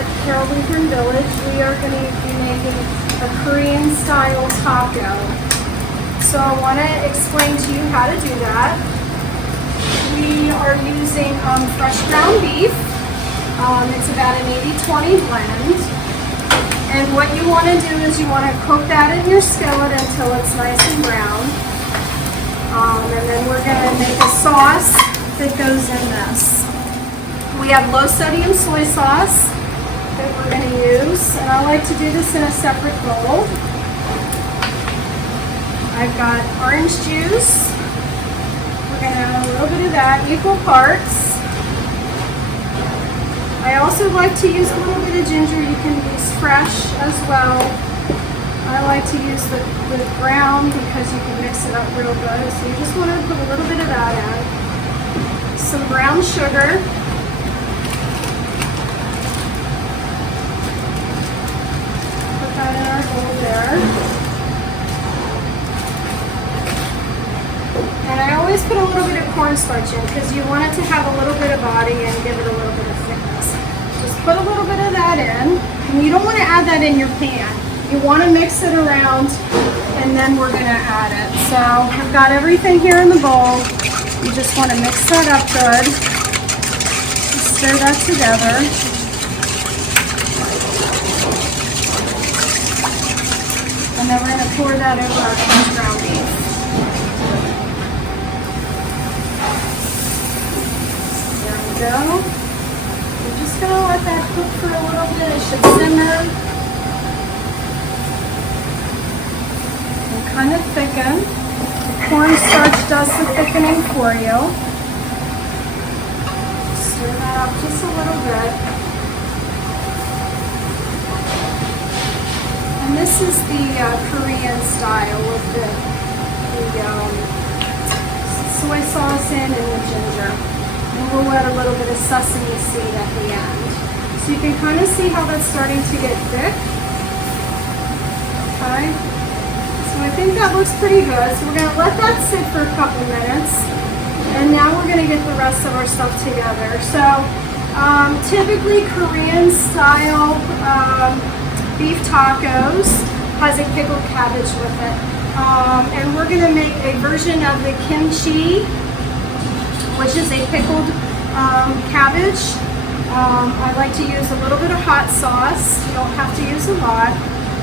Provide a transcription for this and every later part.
at Carol Lutheran Village, we are going to be making a Korean style taco. So I want to explain to you how to do that. We are using fresh ground beef. It's about an 80-20 blend. And what you want to do is you want to cook that in your skillet until it's nice and brown. And then we're going to make a sauce that goes in this. We have low sodium soy sauce that we're going to use, and I like to do this in a separate bowl. I've got orange juice. We're going to add a little bit of that, equal parts. I also like to use a little bit of ginger. You can use fresh as well. I like to use the brown because you can mix it up real good. So you just want to put a little bit of that in. Some brown sugar. That in our bowl there. And I always put a little bit of cornstarch in because you want it to have a little bit of body and give it a little bit of thickness. Just put a little bit of that in. And you don't want to add that in your pan. You want to mix it around and then we're going to add it. So I've got everything here in the bowl. You just want to mix that up good. Just stir that together. And then we're going to pour that over our fresh ground beef. There we go. We're just going to let that cook for a little bit. It should simmer. And kind of thicken. Cornstarch does the thickening for you. Stir that up just a little bit. And this is the Korean style with the soy sauce in and the ginger. And we'll add a little bit of sesame seed at the end. So you can kind of see how that's starting to get thick. Okay. So I think that looks pretty good. So we're going to let that sit for a couple minutes. And now we're going to get the rest of our stuff together. So typically Korean style beef tacos has a pickled cabbage with it. And we're going to make a version of the kimchi, which is a pickled cabbage. I like to use a little bit of hot sauce. You don't have to use a lot.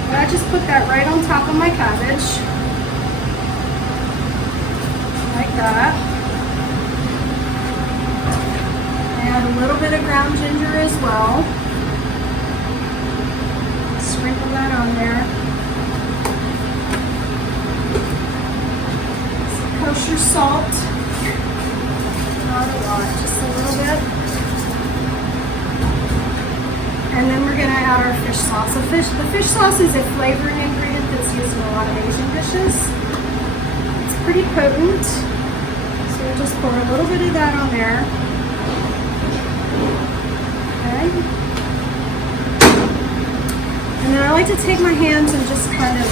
But I just put that right on top of my cabbage. Like that. Add a little bit of ground ginger as well. Sprinkle that on there. Some kosher salt. Not a lot, just a little bit. And then we're going to add our fish sauce. The fish sauce is a flavoring ingredient that's used in a lot of Asian dishes. It's pretty potent. So we'll just pour a little bit of that on there. Okay. And then I like to take my hands and just kind of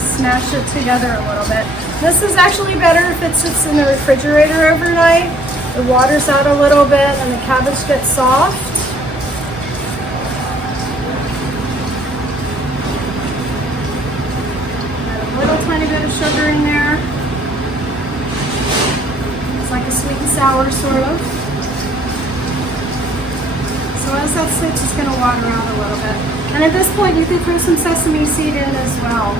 smash it together a little bit. This is actually better if it sits in the refrigerator overnight. It waters out a little bit and the cabbage gets soft. Add a little tiny bit of sugar in there. It's like a sweet and sour sort of. So as that sits, it's going to water out a little bit. And at this point, you can throw some sesame seed in as well.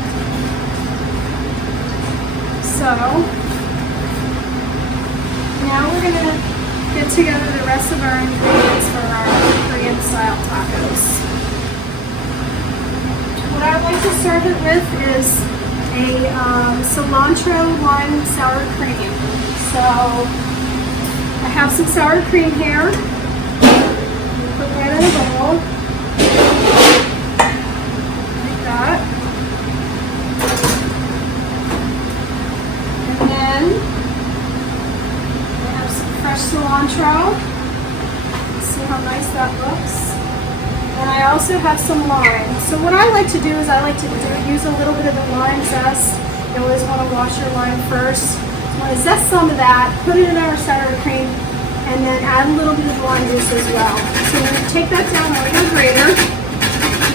So now we're going to get together the rest of our ingredients for our Korean style tacos. What I like to serve it with is a cilantro lime sour cream. So I have some sour cream here. Put that in a bowl, like that. And then I have some fresh cilantro. See how nice that looks. And I also have some lime. So what I like to do is I like to use a little bit of the lime zest. You always want to wash your lime first. So I want to zest some of that, put it in our sour cream, and then add a little bit of lime juice as well. So we're going to take that down on your grater,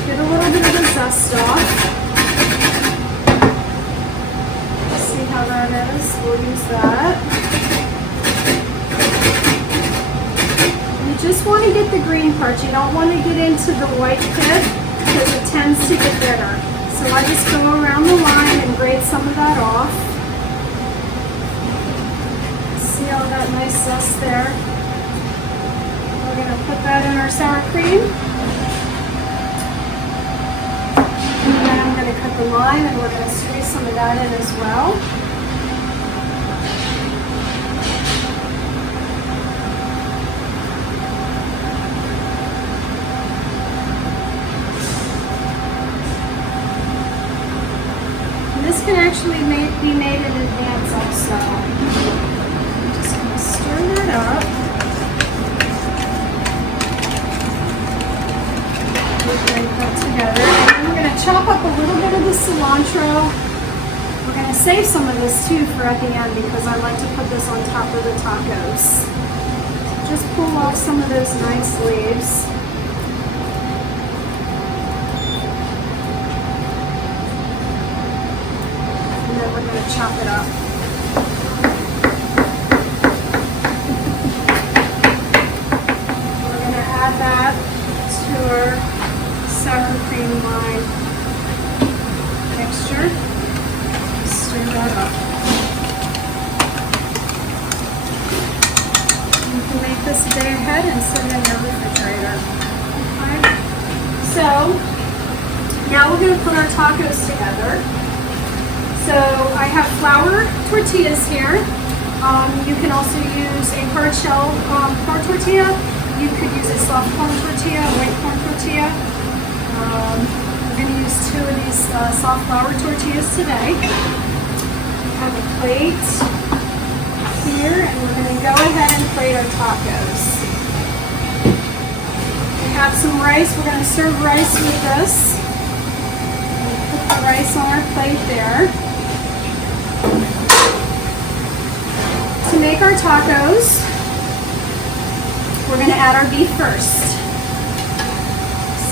get a little bit of the zest off. See how that is? We'll use that. You just want to get the green part. You don't want to get into the white pith because it tends to get bitter. So I just go around the line and grate some of that off. See all that nice zest there? We're going to put that in our sour cream. And then I'm going to cut the lime and we're going to squeeze some of that in as well. This can actually be made in advance also. I'm just going to stir that up. Grate that together. And then we're going to chop up a little bit of the cilantro. We're going to save some of this too for at the end because I like to put this on top of the tacos. So just pull off some of those nice leaves. Chop it up. We're going to add that to our sour cream lime mixture. Stir that up. You can make this a day ahead and sit it in your refrigerator. Okay. So now we're going to put our tacos together. So I have flour tortillas here. You can also use a hard shell corn tortilla. You could use a soft corn tortilla, white corn tortilla. We're going to use 2 of these soft flour tortillas today. We have a plate here, and we're going to go ahead and plate our tacos. We have some rice. We're going to serve rice with this. We'll put the rice on our plate there. To make our tacos, we're going to add our beef first.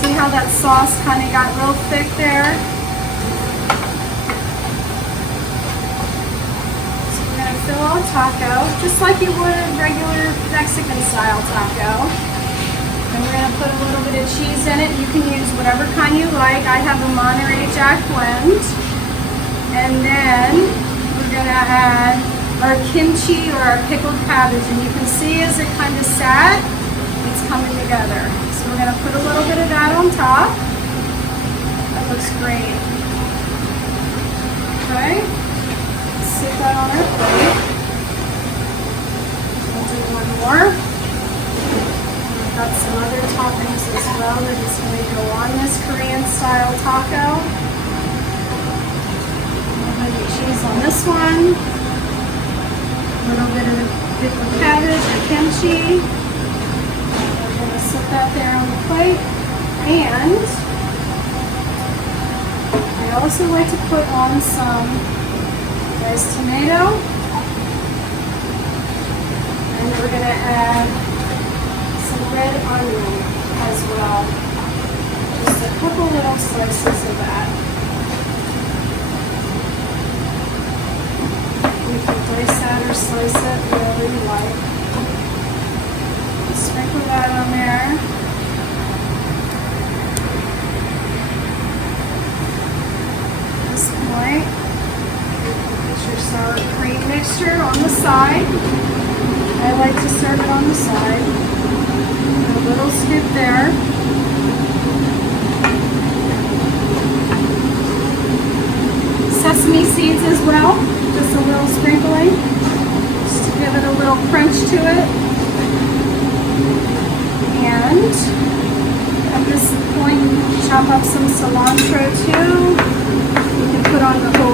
See how that sauce kind of got real thick there? So we're going to fill out a taco, just like you would a regular Mexican style taco. And we're going to put a little bit of cheese in it. You can use whatever kind you like. I have a Monterey Jack blend. And then we're going to add our kimchi or our pickled cabbage, and you can see as it kind of sat, it's coming together. So we're going to put a little bit of that on top. That looks great. Okay, sit that on our plate. We'll do one more. We've got some other toppings as well that is going to go on this Korean style taco. A little bit of cheese on this one. A little bit of the pickled cabbage or kimchi. We're going to set that there on the plate. And I also like to put on some diced tomato. And we're going to add some red onion as well. Just a couple little slices of that. You can dice that or slice it wherever you like. Sprinkle that on there. At this point, put your sour cream mixture on the side. I like to serve it on the side. Put a little scoop there. Sesame seeds as well. Just a little sprinkling, just to give it a little crunch to it. And at this point, chop up some cilantro too. You can put on the whole